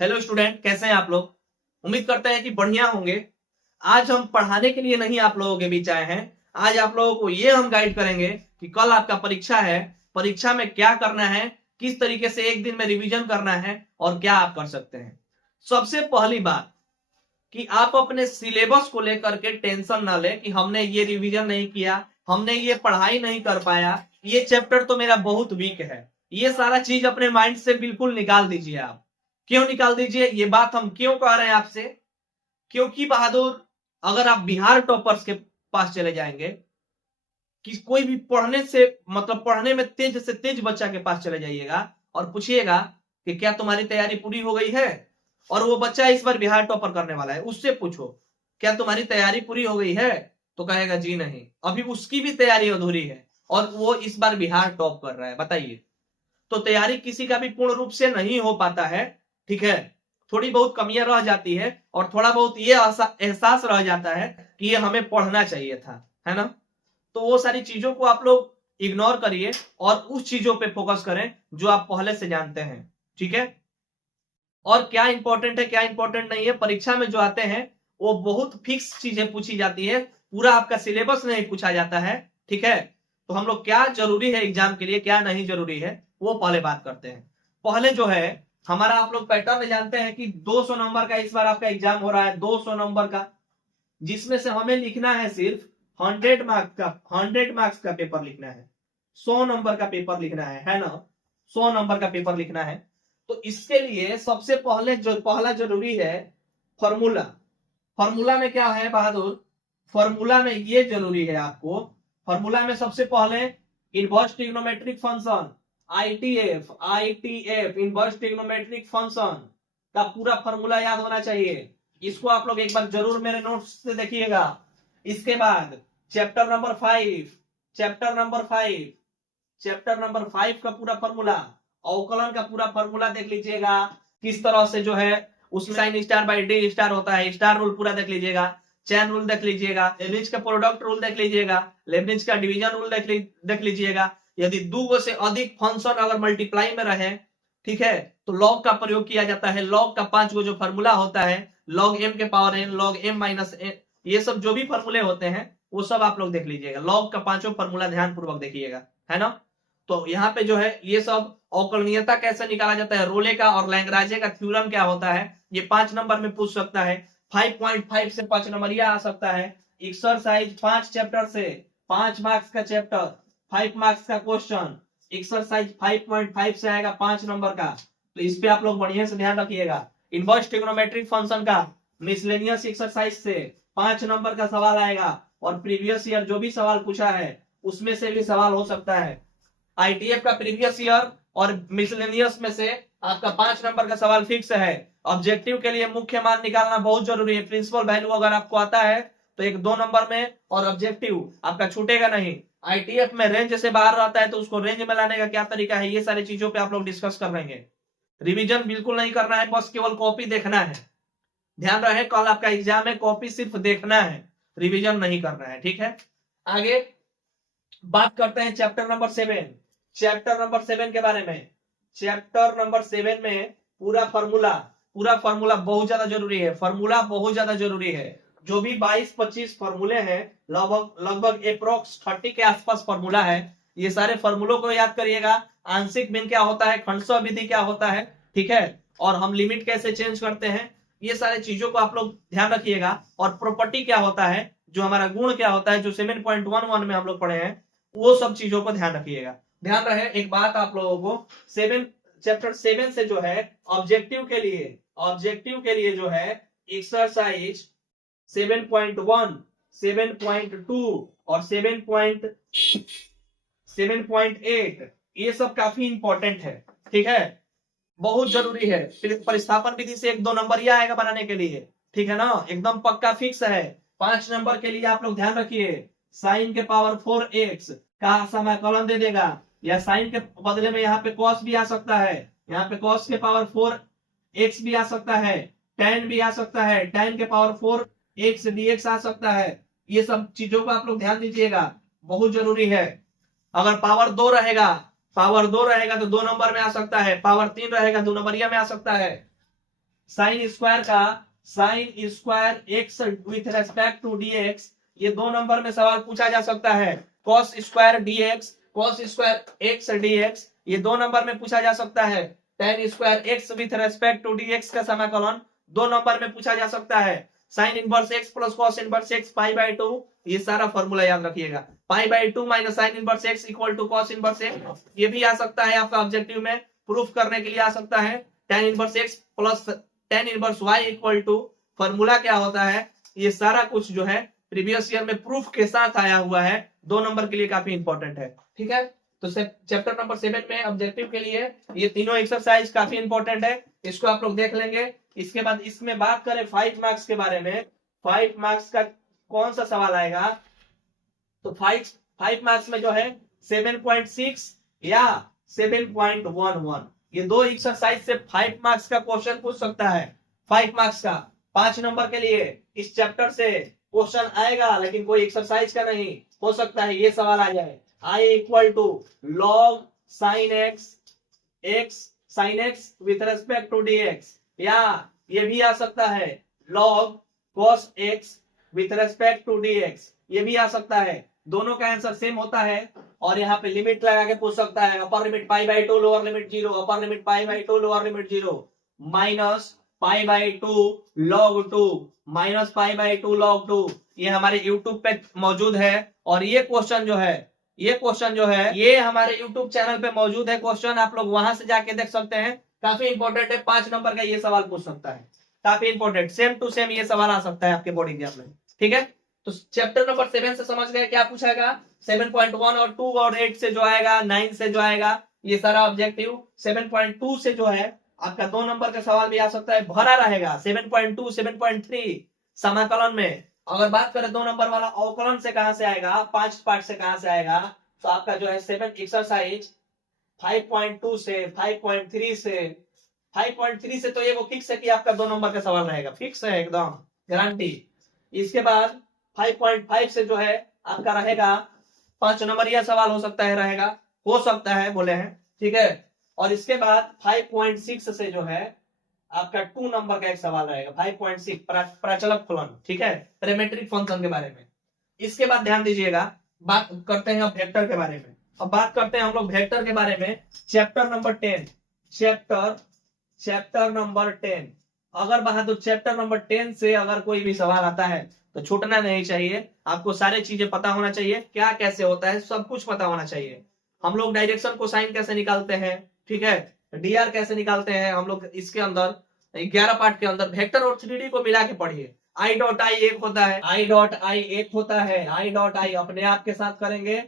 Hello student, कैसे हैं आप लोग। उम्मीद करते हैं कि बढ़िया होंगे। आज हम पढ़ाने के लिए नहीं आप लोगों के बीच आए हैं। आज आप लोगों को ये हम गाइड करेंगे कि कल आपका परीक्षा है, परीक्षा में क्या करना है, किस तरीके से एक दिन में रिवीजन करना है और क्या आप कर सकते हैं। सबसे पहली बात कि आप अपने सिलेबस को लेकर के टेंशन ना ले कि हमने ये रिवीजन नहीं किया, हमने ये पढ़ाई नहीं कर पाया, ये चैप्टर तो मेरा बहुत वीक है। ये सारा चीज अपने माइंड से बिल्कुल निकाल दीजिए। आप क्यों निकाल दीजिए, ये बात हम क्यों कह रहे हैं आपसे। क्योंकि बहादुर, अगर आप बिहार टॉपर्स के पास चले जाएंगे, कि कोई भी पढ़ने से मतलब पढ़ने में तेज से तेज बच्चा के पास चले जाइएगा और पूछिएगा कि क्या तुम्हारी तैयारी पूरी हो गई है, और वो बच्चा इस बार बिहार टॉपर करने वाला है, उससे पूछो क्या तुम्हारी तैयारी पूरी हो गई है, तो कहेगा जी नहीं, अभी उसकी भी तैयारी अधूरी है और वो इस बार बिहार टॉप कर रहा है। बताइए, तो तैयारी किसी का भी पूर्ण रूप से नहीं हो पाता है। ठीक है, थोड़ी बहुत कमियां रह जाती है और थोड़ा बहुत ये एहसास रह जाता है कि ये हमें पढ़ना चाहिए था, है ना। तो वो सारी चीजों को आप लोग इग्नोर करिए और उस चीजों पे फोकस करें जो आप पहले से जानते हैं। ठीक है, और क्या इंपॉर्टेंट है क्या इंपॉर्टेंट नहीं है, परीक्षा में जो आते हैं वो बहुत फिक्स चीजें पूछी जाती है, पूरा आपका सिलेबस नहीं पूछा जाता है। ठीक है, तो हम लोग क्या जरूरी है एग्जाम के लिए, क्या नहीं जरूरी है, वो पहले बात करते हैं। पहले जो है हमारा, आप लोग पैटर्न जानते हैं कि 200 नंबर का इस बार आपका एग्जाम हो रहा है, 200 नंबर का, जिसमें से हमें लिखना है सिर्फ 100 मार्क्स का पेपर लिखना है, 100 नंबर का पेपर लिखना है ना, 100 नंबर का पेपर लिखना है। तो इसके लिए सबसे पहले जो पहला जरूरी है फॉर्मूला। फॉर्मूला में क्या है बहादुर, फॉर्मूला में ये जरूरी है आपको। फॉर्मूला में सबसे पहले inverse trigonometric function, ITF inverse trigonometric function का पूरा फॉर्मूला याद होना चाहिए। इसको आप लोग एक बार जरूर मेरे नोट्स से देखिएगा। इसके बाद chapter number 5, chapter number 5, chapter number 5 का पूरा फॉर्मूला, अवकलन का पूरा फॉर्मूला देख लीजिएगा। किस तरह से जो है उसमें sign star by D star होता है, स्टार रूल पूरा देख लीजिएगा, चैन रूल देख लीजिएगा, लेब्निज का प्रोडक्ट रूल देख लीजिएगा, लेब्निज का डिवीजन रूल देख लीजिएगा। यदि दो से अधिक फंक्शन अगर मल्टीप्लाई में रहे, ठीक है, तो लॉग का प्रयोग किया जाता है। लॉग का 5 जो फॉर्मूला होता है, लॉग एम के power N, log M minus N, ये सब जो भी फॉर्मूले होते हैं वो सब आप लोग देख लीजिएगा। लॉग का 5 फॉर्मूला ध्यान पूर्वक देखिएगा, है ना। तो यहाँ पे जो है ये सब अवकलनीयता कैसे निकाला जाता है, रोले का और लैंग्राजे का थ्योरम क्या होता है, ये 5 नंबर में पूछ सकता है। 5.5 से 5 नंबर यह आ सकता है। एक्सरसाइज 5 चैप्टर से 5 मार्क्स का चैप्टर, 5 मार्क्स का क्वेश्चन, एक्सरसाइज 5.5 से आएगा 5 नंबर का। तो इस पे आप लोग बढ़िया से ध्यान रखिएगा। इनवर्स ट्रिग्नोमेट्रिक फंक्शन का मिसलेनियस एक्सरसाइज से 5 नंबर का सवाल आएगा और प्रीवियस ईयर जो भी सवाल पूछा है उसमें से भी सवाल हो सकता है। आईटीएफ का प्रीवियस ईयर और मिसलेनियस में से आपका 5 नंबर का सवाल फिक्स है। ऑब्जेक्टिव के लिए मुख्य मान निकालना बहुत जरूरी है। प्रिंसिपल वैल्यू अगर आपको आता है तो एक 2 नंबर में, और ऑब्जेक्टिव आपका छूटेगा नहीं। आईटीएफ में रेंज से बाहर रहता है तो उसको रेंज में लाने का क्या तरीका है, ये सारी चीजों पे आप लोग डिस्कस कर रहे हैं। रिवीजन बिल्कुल नहीं करना है, बस केवल कॉपी देखना है। ध्यान रहे कल आपका एग्जाम है, कॉपी सिर्फ देखना है, रिवीजन नहीं करना है। ठीक है, आगे बात करते हैं चैप्टर नंबर 7। चैप्टर नंबर 7 के बारे में। चैप्टर नंबर 7 में पूरा फॉर्मूला बहुत ज्यादा जरूरी है। फॉर्मूला बहुत ज्यादा जरूरी है। जो भी 22-25 फॉर्मूले हैं, लगभग अप्रोक्स 30 के आसपास फॉर्मूला है। ये सारे फॉर्मूलों को याद करिएगा। आंशिक मीन क्या होता है, खंडशः विधि क्या होता है, ठीक है, और हम लिमिट कैसे चेंज करते हैं, ये सारे चीजों को आप लोग ध्यान रखिएगा। और प्रॉपर्टी क्या होता है, जो हमारा गुण क्या होता है, जो 7.11 में हम लोग पढ़े हैं, वो सब चीजों को ध्यान रखिएगा। ध्यान रहे एक बात आप लोगों को, चैप्टर 7 से जो है ऑब्जेक्टिव के लिए जो है एक्सरसाइज 7.1, 7.2 और 7.8 ये सब काफी इंपॉर्टेंट है। ठीक है, बहुत जरूरी है। फिर परिस्थापन विधि से 1-2 नंबर ही आएगा बनाने के लिए, ठीक है ना, एकदम पक्का फिक्स है। 5 नंबर के लिए आप लोग ध्यान रखिए, साइन के पावर 4x का समाकलन दे देगा, या साइन के बदले में यहाँ पे कॉस भी आ सकता है, यहाँ पे कॉस के पावर 4x भी आ सकता है, tan भी आ सकता है, tan के पावर 4x dx आ सकता है। ये सब चीजों को आप लोग ध्यान दीजिएगा, बहुत जरूरी है। अगर पावर 2 रहेगा तो 2 नंबर में आ सकता है, पावर 3 रहेगा 2 नंबरिया में आ सकता है। साइन स्क्वायर का sine square X with respect to dx, ये 2 नंबर में सवाल पूछा जा सकता है। Cos square dx, cos square x dx, ये 2 नंबर में पूछा जा सकता है। tan square X with respect to dx का समाकलन 2 नंबर में पूछा जा सकता है। Sine inverse X plus cos inverse X pi by 2, ये सारा फॉर्मूला याद रखिएगा। Pi by 2 minus sine inverse X equal to cos inverse X, ये भी आ सकता है आपका ऑब्जेक्टिव में, प्रूफ करने के लिए आ सकता है। tan inverse X plus tan inverse y equal to, formula क्या होता है, ये सारा कुछ जो है प्रीवियस ईयर में प्रूफ के साथ आया हुआ है, 2 नंबर के लिए काफी इंपॉर्टेंट है। ठीक है, तो चैप्टर नंबर 7 में ऑब्जेक्टिव के लिए ये तीनों एक्सरसाइज काफी इंपॉर्टेंट है, इसको आप लोग देख लेंगे। इसके बाद इसमें बात करें 5 मार्क्स के बारे में, 5 मार्क्स का कौन सा सवाल आएगा, तो 5 मार्क्स में जो है 7.6 या 7.11, ये 2 एक्सरसाइज से 5 मार्क्स का क्वेश्चन पूछ सकता है। 5 मार्क्स का 5 नंबर के लिए इस चैप्टर से क्वेश्चन आएगा, लेकिन कोई एक्सरसाइज का नहीं, हो सकता है ये सवाल आ जाए, i equal to log sin x sin x with respect to dx, या ये भी आ सकता है log cos x with respect to dx, ये भी आ सकता है। दोनों का आंसर सेम होता है, और यहाँ पे लिमिट लगा के पूछ सकता है, upper limit pi by 2 lower limit 0, upper limit pi by 2 lower limit 0, minus pi by 2 log 2 minus pi by 2 log 2, ये हमारे यूट्यूब पे मौजूद है। और ये क्वेश्चन जो है ये हमारे यूट्यूब चैनल पे मौजूद है क्वेश्चन, आप लोग वहां से जाके देख सकते हैं, काफी इंपॉर्टेंट है। 5 नंबर का ये सवाल पूछ सकता है, काफी इंपॉर्टेंट, सेम टू सेम ये सवाल आ सकता है आपके बोर्ड एग्जाम में। ठीक है, तो चैप्टर नंबर 7 से समझ गए क्या पूछाएगा, 7.1 और 2 और 8 से जो आएगा, 9 से जो आएगा, ये सारा ऑब्जेक्टिव। 7.2 से जो है आपका 2 नंबर का सवाल भी आ सकता है, भरा रहेगा। 7.2 7.3 समाकलन में अगर बात करें 2 नंबर वाला अवकलन से कहां से आएगा, 5 पार्ट से कहां से आएगा, तो आपका जो है 7 एक्सरसाइज 5.2 से 5.3 से 5.3 से तो ये वो फिक्स है कि आपका 2 नंबर का सवाल रहेगा, फिक्स है एकदम, गारंटी। इसके बाद 5.5 से जो है आपका रहेगा 5 नंबर, यह सवाल हो सकता है, रहेगा, हो सकता है बोले हैं। ठीक है, और इसके बाद 5.6 से जो है आपका 2 नंबर का एक सवाल रहेगा, 5.6 प्राचलक फलन। ठीक है, पैरामीट्रिक फंक्शन के बारे में। इसके बाद ध्यान दीजिएगा, बात करते हैं अब वेक्टर के बारे में। अब बात करते हैं हम लोग वेक्टर के बारे में, चैप्टर नंबर 10, चैप्टर नंबर 10। अगर बहादुर चैप्टर नंबर 10 से अगर कोई भी सवाल आता है तो छूटना नहीं चाहिए, आपको सारी चीजें पता होना चाहिए, क्या कैसे होता है सब कुछ पता होना चाहिए। हम लोग डायरेक्शन को साइन कैसे निकालते हैं, ठीक है, dr कैसे निकालते हैं, हम लोग इसके अंदर 11 पार्ट के अंदर वेक्टर और 3D को मिला के पढ़िए। i डॉट आई एक होता है, i डॉट आई एक होता है, i डॉट आई अपने आप के साथ करेंगे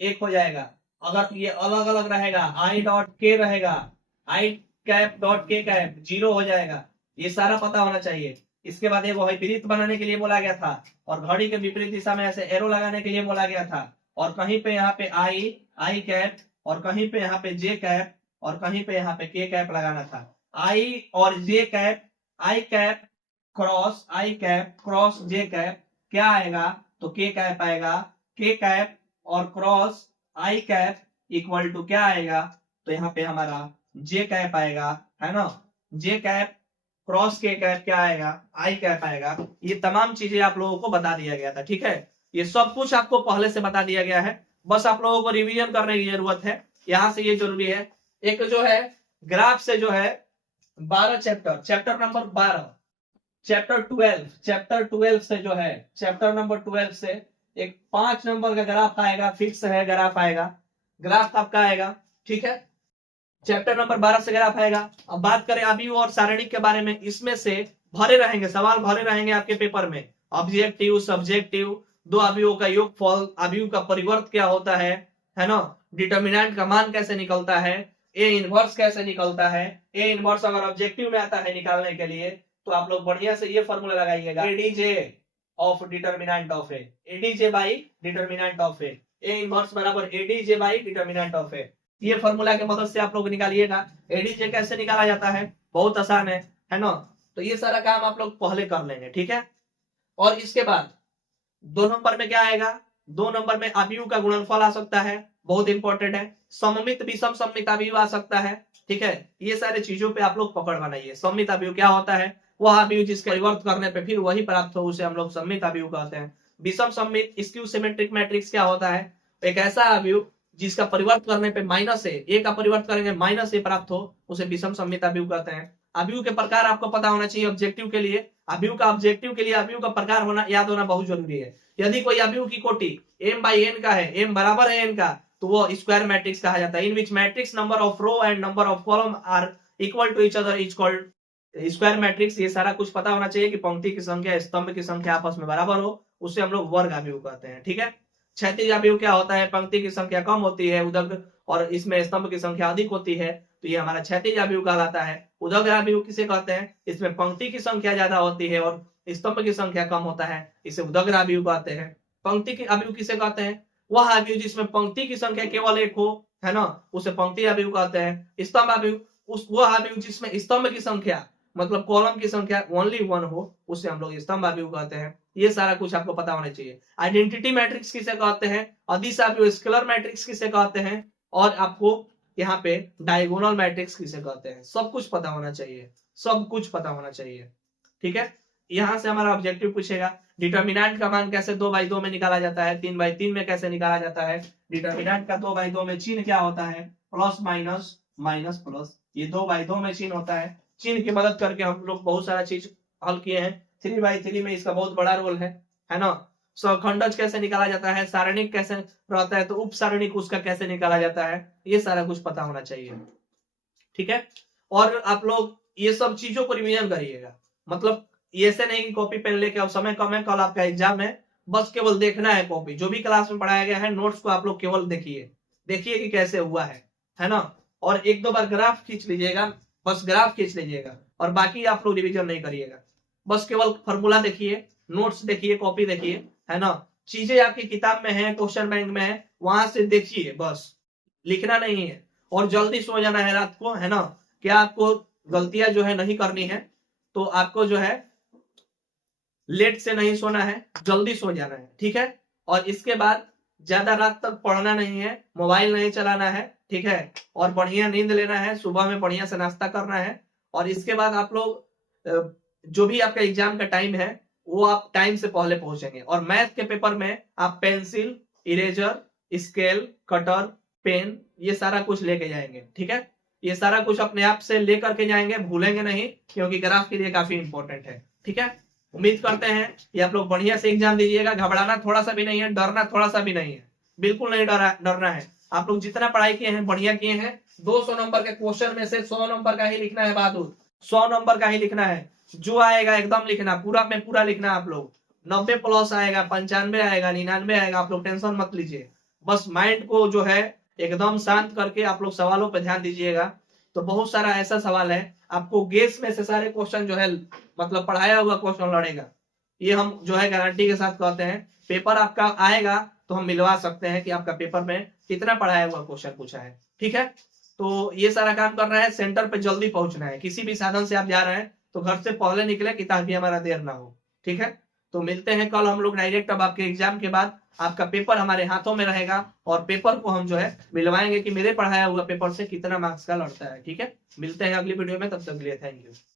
एक हो जाएगा। अगर ये अलग अलग रहेगा, i डॉट के रहेगा, i कैप डॉट के कैप 0 हो जाएगा, ये सारा पता होना चाहिए। इसके बाद वो विपरीत बनाने के लिए बोला गया था, और घड़ी के विपरीत दिशा में ऐसे एरो लगाने के लिए बोला गया था, और कहीं पे यहाँ पे आई कैप, और कहीं पे यहाँ पे जे कैप, और कहीं पे यहाँ पे के कैप लगाना था। आई और j cap, i cap cross j cap क्या आएगा, तो के कैप आएगा, के कैप और cross i cap equal to क्या आएगा, तो यहाँ पे हमारा जे कैप आएगा, है ना, जे कैप क्रॉस के कैप क्या आएगा, आई कैप आएगा। ये तमाम चीजें आप लोगों को बता दिया गया था। ठीक है, ये सब कुछ आपको पहले से बता दिया गया है, बस आप लोगों को रिवीजन करने की जरूरत है, यहां से ये जरूरी है। एक जो है ग्राफ से जो है 12 चैप्टर नंबर 12, चैप्टर 12 से जो है चैप्टर नंबर 12 से एक 5 नंबर का ग्राफ आएगा, फिक्स है ग्राफ आएगा, ग्राफ आपका आएगा। ठीक है, चैप्टर नंबर 12 से ग्राफ आएगा। अब बात करें अवयव और सारणिक के बारे में, इसमें से भरे रहेंगे सवाल, भरे रहेंगे आपके पेपर में, ऑब्जेक्टिव सब्जेक्टिव, 2 अवयवों का योगफल, अवयव का परिवर्त क्या होता है ना, डिटर्मिनेंट का मान कैसे निकलता है, ए इनवर्स कैसे निकलता है। ए इनवर्स अगर ऑब्जेक्टिव में आता है निकालने के लिए तो आप लोग बढ़िया से ये फॉर्मूला लगाइएगा, ADJ of determinant of A, ADJ by determinant of A, A inverse बराबर एडीजे बाई डिटर्मिनेंट ऑफ ए। ये फॉर्मूला की मदद से आप लोग निकालिएगा। एडीजे कैसे निकाला जाता है, बहुत आसान है ना, तो ये सारा काम आप लोग पहले कर लेंगे। ठीक है, और इसके बाद 2 नंबर में क्या आएगा, 2 नंबर में अवयव का गुणनफल आ सकता है, बहुत इंपॉर्टेंट है। सममित विषम सममित अवयव आ सकता है, ठीक है। ये सारे चीजों पे आप लोग पकड़ बनाइए। सममित अवयव क्या होता है? वह अवयव जिसके परिवर्त करने पे फिर वही प्राप्त हो, उसे हम लोग सममित अवयव कहते हैं। विषम सममित स्क्यू सिमेट्रिक मैट्रिक्स क्या होता है? एक ऐसा अवयव जिसका परिवर्त करने पे माइनस ए का परिवर्त करेंगे माइनस ए प्राप्त हो, उसे विषम सममित अवयव कहते हैं। अवयव के प्रकार आपको पता होना चाहिए ऑब्जेक्टिव के लिए। अवयव का ऑब्जेक्टिव के लिए अवयव का प्रकार होना याद होना बहुत जरूरी है। यदि कोई अवयव की कोटि m by n का है, m बराबर है n का, तो वो स्क्वायर मैट्रिक्स कहा जाता है। In which matrix number of row and number of column are equal to each other is called square matrix. ये सारा कुछ पता होना चाहिए कि पंक्ति की संख्या स्तंभ की संख्या आपस में बराबर हो, उसे हम लोग वर्ग अवयव कहते हैं, ठीक है। क्षैतिज अवयव क्या होता है? पंक्ति की संख्या कम होती है उदग और इसमें स्तंभ की संख्या अधिक होती है, तो ये हमारा क्षैतिज अवयव कहलाता है। उदग अवयव किसे कहते हैं? इसमें पंक्ति की संख्या ज्यादा होती है और स्तंभ की संख्या कम होता है, इसे उदग्र अवयव कहते हैं। पंक्ति के अवयव किसे कहते हैं? वह अवयव जिसमें पंक्ति की संख्या केवल एक हो, है ना, उसे पंक्ति अवयव कहते हैं। स्तंभ अवयव वह अवयव जिसमें स्तंभ की संख्या मतलब कॉलम की संख्या ओनली 1 हो, उसे हम लोग स्तंभ अवयव कहते हैं। ये सारा कुछ आपको पता होना चाहिए। आइडेंटिटी मैट्रिक्स किसे कहते हैं? अदिश अवयव स्केलर मैट्रिक्स किसे कहते हैं? और आपको यहाँ पे डायगोनल मैट्रिक्स किसे कहते हैं? सब कुछ पता होना चाहिए, सब कुछ पता होना चाहिए, ठीक है। यहाँ से हमारा ऑब्जेक्टिव पूछेगा डिटर्मिनेंट का मान कैसे 2/2 में निकाला जाता है, 3/3 में कैसे निकाला जाता है। डिटर्मिनेंट का 2/2 में चिन्ह क्या होता है? प्लस माइनस माइनस प्लस, ये 2/2 में चिन्ह होता है। चिन्ह की मदद करके हम लोग बहुत सारा चीज हल किए हैं। 3/3 में इसका बहुत बड़ा रोल है ना। सखंडज कैसे निकाला जाता है, सारणिक कैसे रहता है, तो उप सारणिक उसका कैसे निकाला जाता है, ये सारा कुछ पता होना चाहिए, ठीक है। और आप लोग ये सब चीजों को रिवीजन करिएगा। मतलब ऐसे नहीं कि कॉपी पेन लेके अब समय कम है, कल आपका एग्जाम है, बस केवल देखना है कॉपी। जो भी क्लास में पढ़ाया गया है नोट्स को आप लोग केवल देखिए कि कैसे हुआ है ना। और 1-2 बार ग्राफ खींच लीजिएगा, बस ग्राफ खींच लीजिएगा, और बाकी आप लोग रिवीजन नहीं करिएगा। बस केवल फॉर्मूला देखिए, नोट्स देखिए, कॉपी देखिए, है ना। चीजें आपकी किताब में है, क्वेश्चन बैंक में है, वहां से देखिए, बस लिखना नहीं है। और जल्दी सो जाना है रात को, है ना। क्या आपको गलतियां जो है नहीं करनी है, तो आपको जो है लेट से नहीं सोना है, जल्दी सो जाना है, ठीक है। और इसके बाद ज्यादा रात तक पढ़ना नहीं है, मोबाइल नहीं चलाना है, ठीक है। और बढ़िया नींद लेना है, सुबह में बढ़िया से नाश्ता करना है। और इसके बाद आप लोग जो भी आपका एग्जाम का टाइम है वो आप टाइम से पहले पहुंचेंगे। और मैथ के पेपर में आप pencil, eraser, scale, cutter, pen, ये सारा कुछ लेके जाएंगे, ठीक है। ये सारा कुछ अपने आप से लेकर के जाएंगे, भूलेंगे नहीं, क्योंकि ग्राफ के लिए काफी इंपॉर्टेंट है, ठीक है। उम्मीद करते हैं कि आप लोग बढ़िया से एग्जाम दीजिएगा। घबराना थोड़ा सा भी नहीं है, डरना थोड़ा सा भी नहीं है, बिल्कुल नहीं डरना है। आप लोग जितना पढ़ाई किए हैं बढ़िया किए हैं। 200 नंबर के क्वेश्चन में से 100 नंबर का ही लिखना है बहादुर, 100 नंबर का ही लिखना है। जो आएगा एकदम लिखना, पूरा में पूरा लिखना। आप लोग 90 प्लस आएगा, 95 आएगा, 99 आएगा, आप लोग टेंशन मत लीजिए। बस माइंड को जो है एकदम शांत करके आप लोग सवालों पर ध्यान दीजिएगा। तो बहुत सारा ऐसा सवाल है, आपको गेस में से सारे क्वेश्चन जो है मतलब पढ़ाया हुआ क्वेश्चन लड़ेगा। ये हम जो है गारंटी के साथ कहते हैं। पेपर आपका आएगा तो हम मिलवा सकते हैं कि आपका पेपर में कितना पढ़ाया हुआ क्वेश्चन पूछा है, ठीक है। तो ये सारा काम करना है, सेंटर पे जल्दी पहुंचना है। किसी भी साधन से आप जा रहे हैं तो घर से पहले निकले कि ताकि हमारा देर ना हो, ठीक है। तो मिलते हैं कल हम लोग डायरेक्ट। अब आपके एग्जाम के बाद आपका पेपर हमारे हाथों में रहेगा और पेपर को हम जो है मिलवाएंगे कि मेरे पढ़ाया हुआ पेपर से कितना मार्क्स का लड़ता है, ठीक है। मिलते हैं अगली वीडियो में, तब तक के लिए थैंक यू।